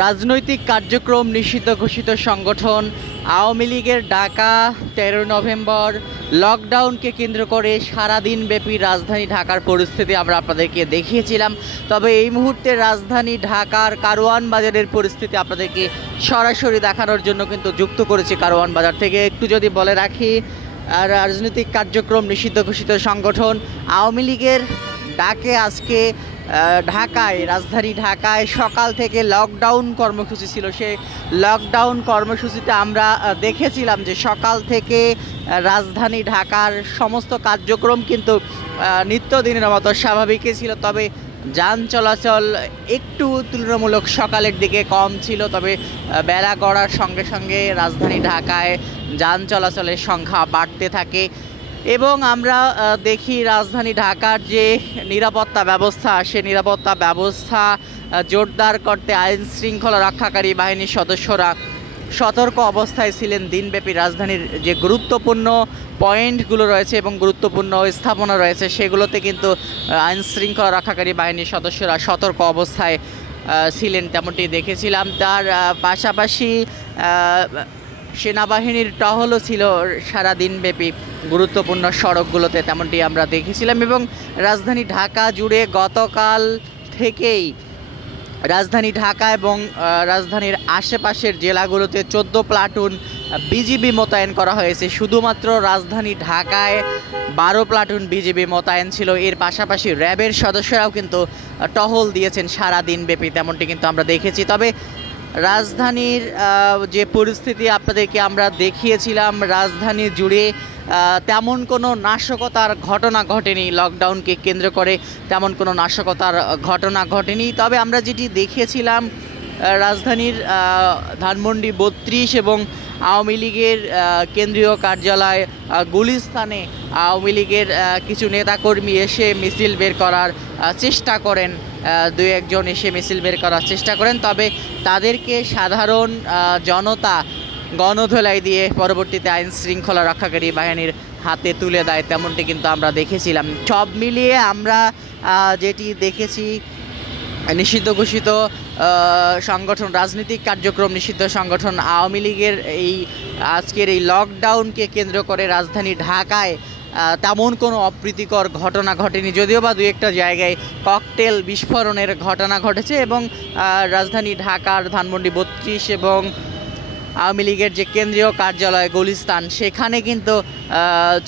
রাজনৈতিক কার্যক্রম নিষিদ্ধ ঘোষিত সংগঠন আওয়ামী লীগের ডাকা ১৩ নভেম্বর লকডাউনকে কেন্দ্র করে সারাদিনব্যাপী রাজধানী ঢাকার পরিস্থিতি আমরা আপনাদেরকে দেখিয়েছিলাম। তবে এই মুহূর্তে রাজধানী ঢাকার কারওয়ান বাজারের পরিস্থিতি আপনাদেরকে সরাসরি দেখানোর জন্য কিন্তু যুক্ত করেছি কারওয়ান বাজার থেকে। একটু যদি বলে রাখি, রাজনৈতিক কার্যক্রম নিষিদ্ধ ঘোষিত সংগঠন আওয়ামী লীগের ডাকে আজকে ঢাকায়, রাজধানী ঢাকায় সকাল থেকে লকডাউন কর্মসূচি ছিল। সেই লকডাউন কর্মসূচিতে আমরা দেখেছিলাম যে সকাল থেকে রাজধানী ঢাকার সমস্ত কার্যক্রম কিন্তু নিত্যদিনের মতো স্বাভাবিকই ছিল। তবে যান চলাচল একটু তুলনামূলক সকালের দিকে কম ছিল। তবে বেলা গড়ার সঙ্গে সঙ্গে রাজধানী ঢাকায় যান চলাচলের সংখ্যা বাড়তে থাকে এবং আমরা দেখি রাজধানী ঢাকার যে নিরাপত্তা ব্যবস্থা, সে নিরাপত্তা ব্যবস্থা জোরদার করতে আইন শৃঙ্খলা রক্ষাকারী বাহিনীর সদস্যরা সতর্ক অবস্থায় ছিলেন। দিনব্যাপী রাজধানীর যে গুরুত্বপূর্ণ পয়েন্টগুলো রয়েছে এবং গুরুত্বপূর্ণ স্থাপনা রয়েছে সেগুলোতে কিন্তু আইন শৃঙ্খলা রক্ষাকারী বাহিনীর সদস্যরা সতর্ক অবস্থায় ছিলেন, তেমনটি দেখেছিলাম। তার পাশাপাশি সেনাবাহিনীর টহলও ছিল সারাদিনব্যাপী গুরুত্বপূর্ণ সড়কগুলোতে, তেমনটি আমরা দেখেছিলাম। এবং রাজধানী ঢাকা জুড়ে গতকাল থেকেই রাজধানী ঢাকা এবং রাজধানীর আশেপাশের জেলাগুলোতে 14 প্লাটুন বিজিবি মোতায়েন করা হয়েছে। শুধুমাত্র রাজধানী ঢাকায় 12 প্লাটুন বিজিবি মোতায়েন ছিল। এর পাশাপাশি র্যাবের সদস্যরাও কিন্তু টহল দিয়েছেন সারাদিনব্যাপী, তেমনটি কিন্তু আমরা দেখেছি। তবে রাজধানীর যে পরিস্থিতি আপনাদেরকে আমরা দেখিয়েছিলাম, রাজধানী জুড়ে তেমন কোনো নাশকতার ঘটনা ঘটেনি। লকডাউনকে কেন্দ্র করে তেমন কোনো নাশকতার ঘটনা ঘটেনি। তবে আমরা যেটি দেখিয়েছিলাম, রাজধানীর ধানমন্ডি 32 এবং আওয়ামী লীগের কেন্দ্রীয় কার্যালয় গুলিস্তানে আওয়ামী লীগের কিছু নেতাকর্মী এসে মিছিল বের করার চেষ্টা করেন। দুই একজন এসে মিছিল বের করার চেষ্টা করেন, তবে তাদেরকে সাধারণ জনতা গণধোলাই দিয়ে পরবর্তীতে আইন শৃঙ্খলা রক্ষাকারী বাহিনীর হাতে তুলে দেয়, তেমনটি কিন্তু আমরা দেখেছিলাম। সব মিলিয়ে আমরা যেটি দেখেছি, নিষিদ্ধ ঘোষিত সংগঠন, রাজনৈতিক কার্যক্রম নিষিদ্ধ সংগঠন আওয়ামী লীগের এই আজকের এই লকডাউনকে কেন্দ্র করে রাজধানী ঢাকায় তেমন কোনো অপ্রীতিকর ঘটনা ঘটেনি। যদিও বা দু একটা জায়গায় ককটেল বিস্ফোরণের ঘটনা ঘটেছে এবং রাজধানী ঢাকার ধানমন্ডি 32 এবং আওয়ামী লীগের যে কেন্দ্রীয় কার্যালয় গুলিস্তান, সেখানে কিন্তু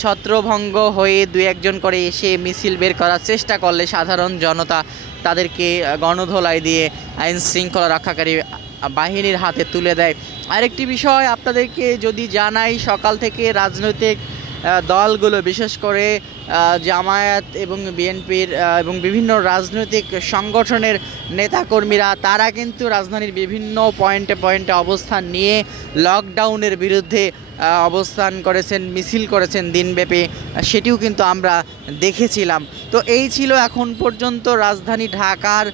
ছত্রভঙ্গ হয়ে দু একজন করে এসে মিছিল বের করার চেষ্টা করলে সাধারণ জনতা তাদেরকে গণধোলাই দিয়ে আইন শৃঙ্খলা রক্ষাকারী বাহিনীর হাতে তুলে দেয়। আরেকটি বিষয় আপনাদেরকে যদি জানাই, সকাল থেকে রাজনৈতিক দলগুলো, বিশেষ করে জামায়াত এবং বিএনপির এবং বিভিন্ন রাজনৈতিক সংগঠনের নেতাকর্মীরা, তারা কিন্তু রাজধানীর বিভিন্ন পয়েন্টে অবস্থান নিয়ে লকডাউনের বিরুদ্ধে অবস্থান করেছেন, মিছিল করেছেন দিনব্যাপী, সেটিও কিন্তু আমরা দেখেছিলাম। তো এই ছিল এখন পর্যন্ত রাজধানী ঢাকার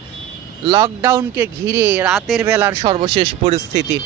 লকডাউনকে ঘিরে রাতের বেলার সর্বশেষ পরিস্থিতি।